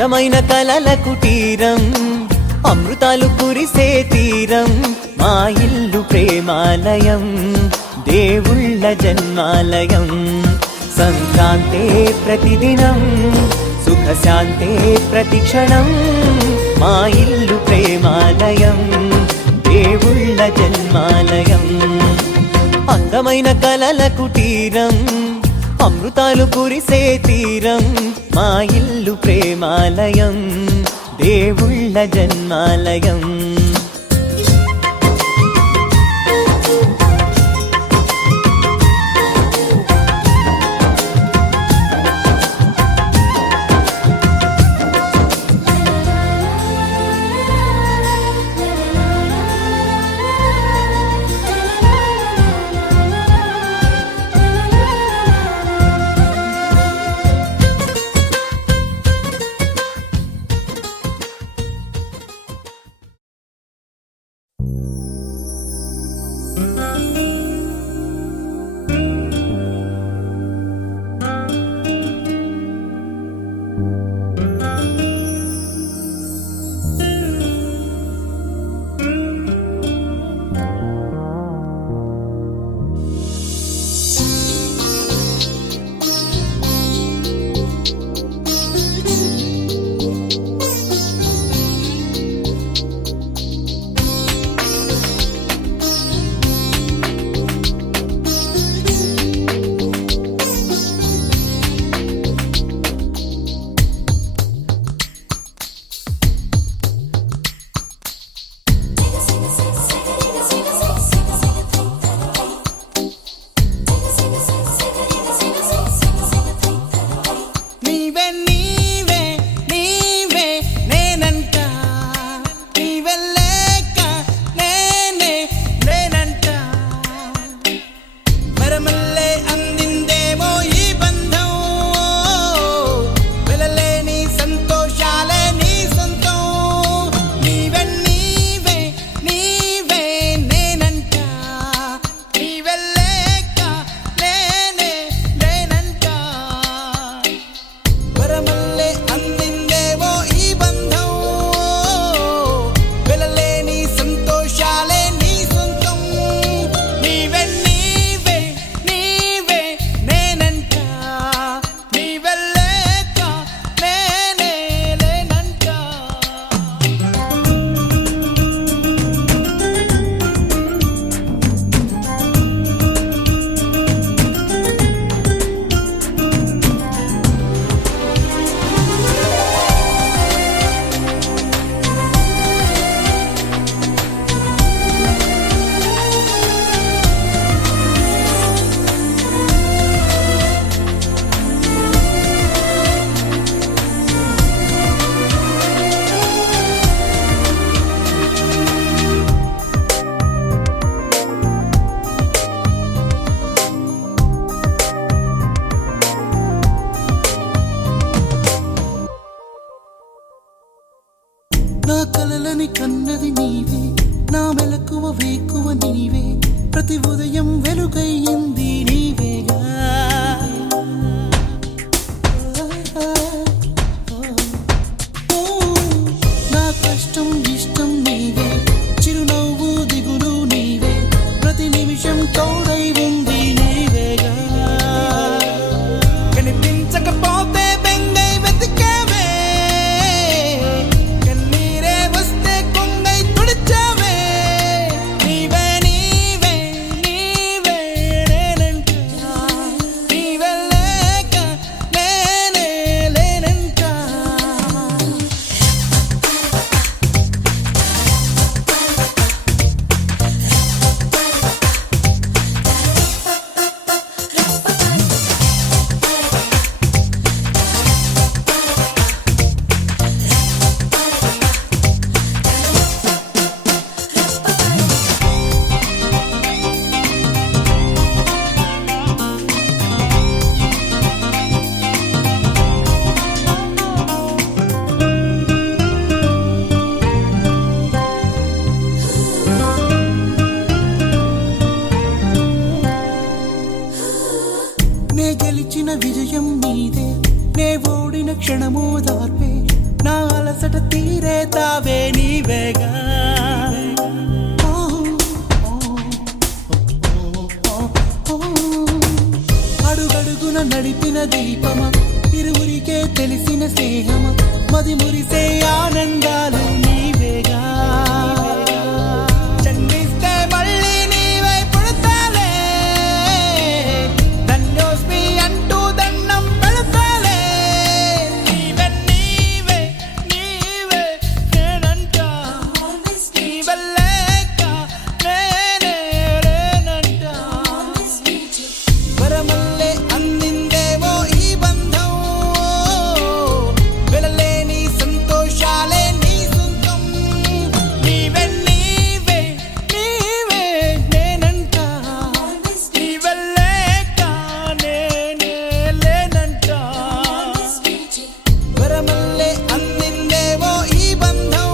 అందమైన కలల కుటీరం అమృతాలు కురిసే తీరం మా ఇల్లు ప్రేమాలయం దేవుళ్ళ జన్మాలయం సంక్రాంతే ప్రతిదినం సుఖశాంతే ప్రతిక్షణం మా ఇల్లు ప్రేమాలయం దేవుళ్ళ జన్మాలయం అందమైన కలల కుటీరం అమృతాలు కురిసే తీరం మా ఇల్లు ప్రేమాలయం దేవుళ్ళ జన్మాలయం నా కలలని కన్నది నీవే నా మెలకువ వేకువ నీవే ప్రతి ఉదయం వెలుగయ్యింది నీవేగా నా కష్టం ఇష్టం నీవే చిరునవ్వు దిగులు నీవే ప్రతి నిమిషం తోడై ఉంది నీవేగా కనిపించకపోతే బెంగై వెతికావే కన్నీరే వస్తే కొంగై తుడిచావే నీవే నీవే నీవే నేనంట నీవే లేక నేనే లేనంట నే గెలిచిన విజయం నీదే నే ఓడిన క్షణమో దార్పే నా అలసట తీరే తావే నీవేగా అడుగడుగున నడిపిన దీపమా ఇరువురికే తెలిసిన స్నేహమా మది మురిసే ఆనందాలు నీవేగా జన్మిస్తే మళ్ళీ నీవై పుడతాలే ధన్యోస్మి అంటూ దండం పెడతాలే నీవే నీవే నీవే నేనంటా నీవల్లేక నేనే నేనంటా వరమల్లే అందిందేమో ఈ బంధం వెలలేని సంతోషాలే నీ సొంతం నీవే నీవే నీవే నేనంటా నీవల్లేక నేనే లేనంటా వరమల్లే అందిందేమో ఈ బంధం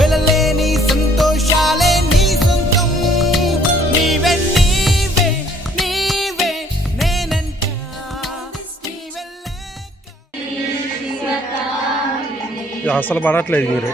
వెలలేని సంతోషాలే నీ సొంతం నీవే నీవే నీవే నేనంటా నీవల్లేక అసలు పడట్లేదు మీరు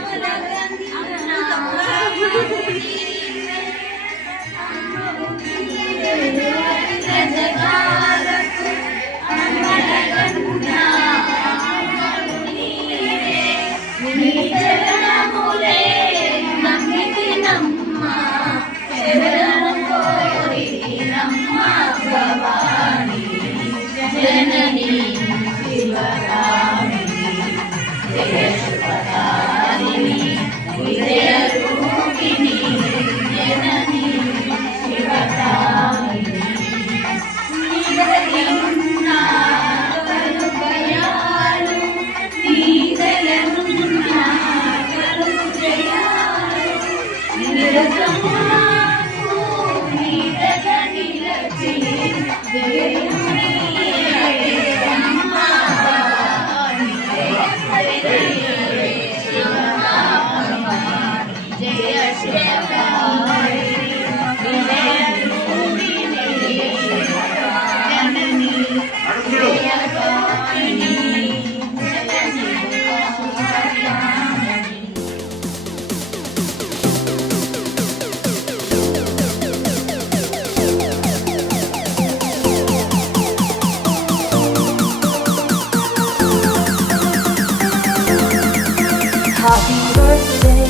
Happy birthday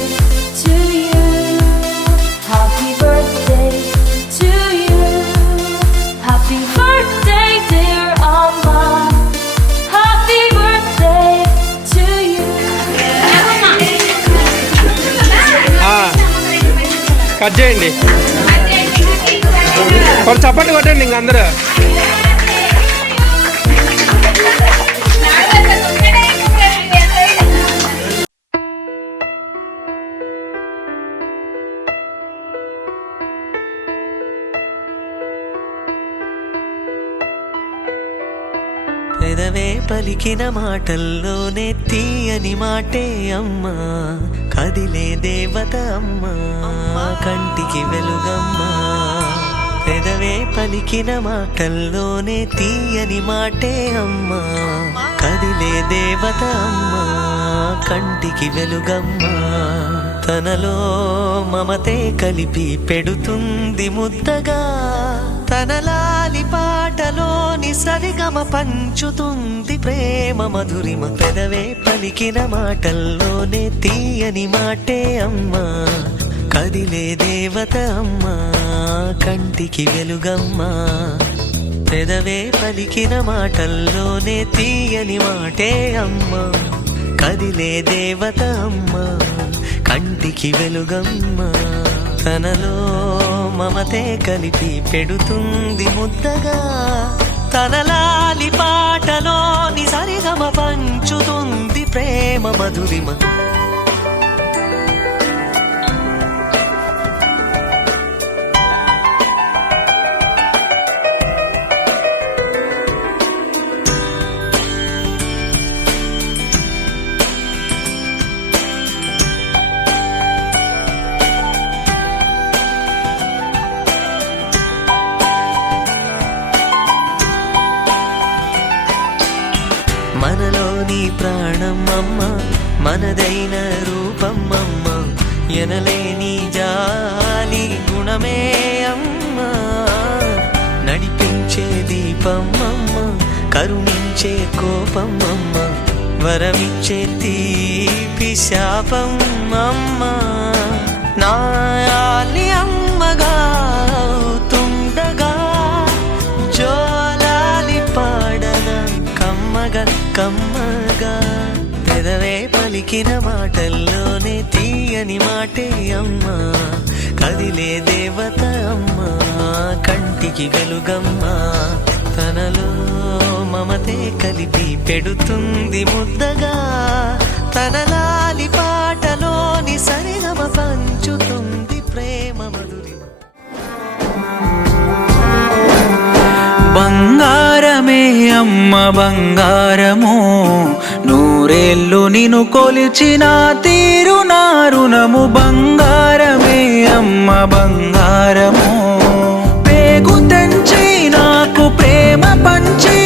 to you. Happy birthday to you. Happy birthday, dear Amma. Happy birthday to you. Cut చేయండి కొంచెం చప్పట్లు కొట్టండి ఇంక అందరూ పెదవే పలికిన మాటల్లోనే తీయని మాటే అమ్మా కదిలే దేవత అమ్మా కంటికి వెలుగమ్మా పెదవే పలికిన మాటల్లోనే తీయని మాటే అమ్మా కదిలే దేవత అమ్మా కంటికి వెలుగమ్మా తనలో మమతే కలిపి పెడుతుంది ముద్దగా తనలాలి పాటలోని సరిగమ పంచుతుంది ప్రేమ మధురిమ పెదవే పలికిన మాటల్లోనే తీయని మాటే అమ్మా కదిలే దేవత అమ్మా కంటికి వెలుగమ్మా పెదవే పలికిన మాటల్లోనే తీయని మాటే అమ్మా కదిలే దేవత అమ్మా కంటికి వెలుగమ్మా తనలో మమతే కలిపి పెడుతుంది ముద్దగా తనలాలి పాటలోని సరిగమ పంచుతుంది ప్రేమ మధురిమ మనలోని ప్రాణం అమ్మ, మనదైన రూపం అమ్మ, ఎనలేని జాలి గుణమే అమ్మ, నడిపించే దీపం అమ్మ, కరుణించే కోపం అమ్మ, వరమిచ్చే తీపి శాపం అమ్మ, నాయాలి అమ్మగా అవుతుండగా జోలాలి పాడన కమ్మగా కమ్మగా, పెదవే పలికిన మాటల్లోనే తీయని మాటే అమ్మ, కదిలే దేవత అమ్మ, కంటికి వెలుగమ్మ, తనలో మమతే కలిపి పెడుతుంది ముద్దగా, తన లాలి పాటలోని సరిగమ పంచుతుంది ప్రేమ మధురిమ. బంగారమే అమ్మ బంగారము, నూరేళ్ళు నిన్ను కొలిచిన తీరు నా రుణము. బంగారమే అమ్మ బంగారము, పేగు తెంచి నాకు ప్రేమ పంచి,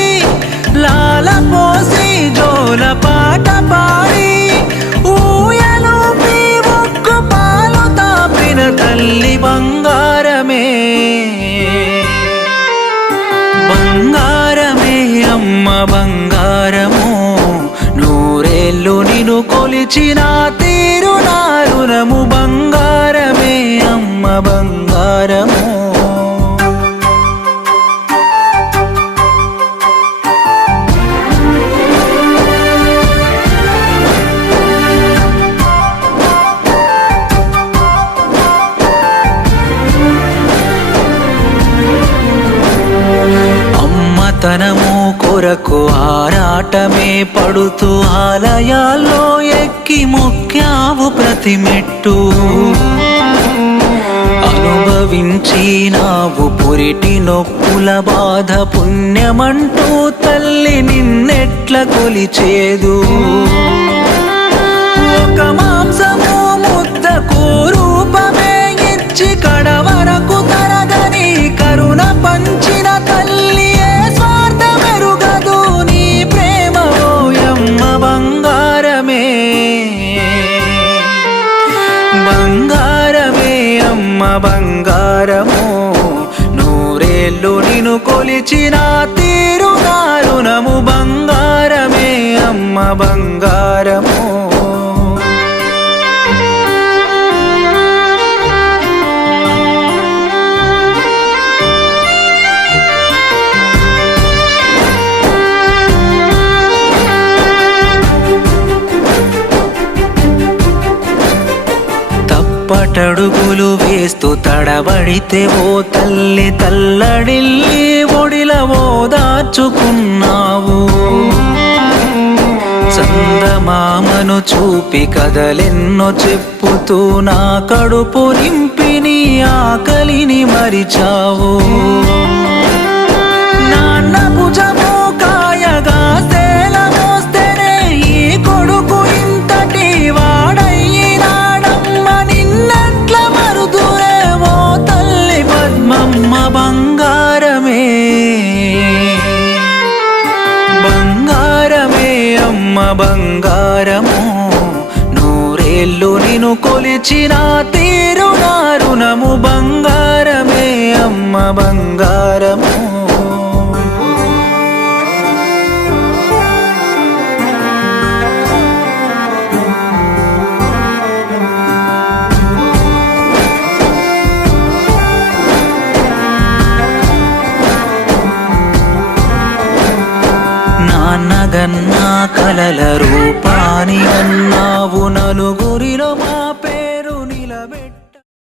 లాల పోసి జోల పాట పాడి, ఊయలు మీ ఒక్కు పాలు తాపిన తల్లి బంగారమే. బంగారమే అమ్మ బంగారము, నూరేళ్ళు నిన్ను కొలిచిన తీరు నా రుణము. బంగారమే అమ్మ బంగారము. తనము కొరకు ఆరాటమే పడుతూ ఆలయాల్లో ఎక్కి మొక్కావు ప్రతి మెట్టు, అనుభవించినావు పురిటి నొప్పుల బాధ పుణ్యమంటూ తల్లి నిన్నెట్ల కొలిచేదు. ఒక మాంసము ముద్దకు రూపమే ఇచ్చి కడవరకు తరగని కరుణ పంచిన తల్లి స్వార్థమెరుగదు నీ ప్రేమ ఓయమ్మ. బంగారమే బంగారమే అమ్మ బంగారము, నూరేళ్ళు నిన్ను కొలిచిన తీరు నా రుణము. బంగారమే అమ్మ బంగారము. పటడుగులు వేస్తూ తడబడితే ఓ తల్లి తల్లడిల్లి ఒడిల ఓదార్చుకున్నావు. చందమామను చూపి కథలెన్నో చెప్పుతూ నా కడుపు నింపి నీ ఆకలిని మరిచావు. నాన్న భుజము కాయగా సేల మోస్తేనే ఈ కొడుకు ఇంతటి వాడయ్యినాడమ్మ, నిన్నట్ల మరుదురేమో తల్లి పద్మమ్మ. బంగారమే బంగారమే అమ్మ బంగారము, నూరేళ్ళు నిన్ను కొలిచిన తీరు నా రుణము. బంగారమే అమ్మ బంగారము. నాన్నగన్నా కలల రూపాని అన్నావు, నలుగురిలో మా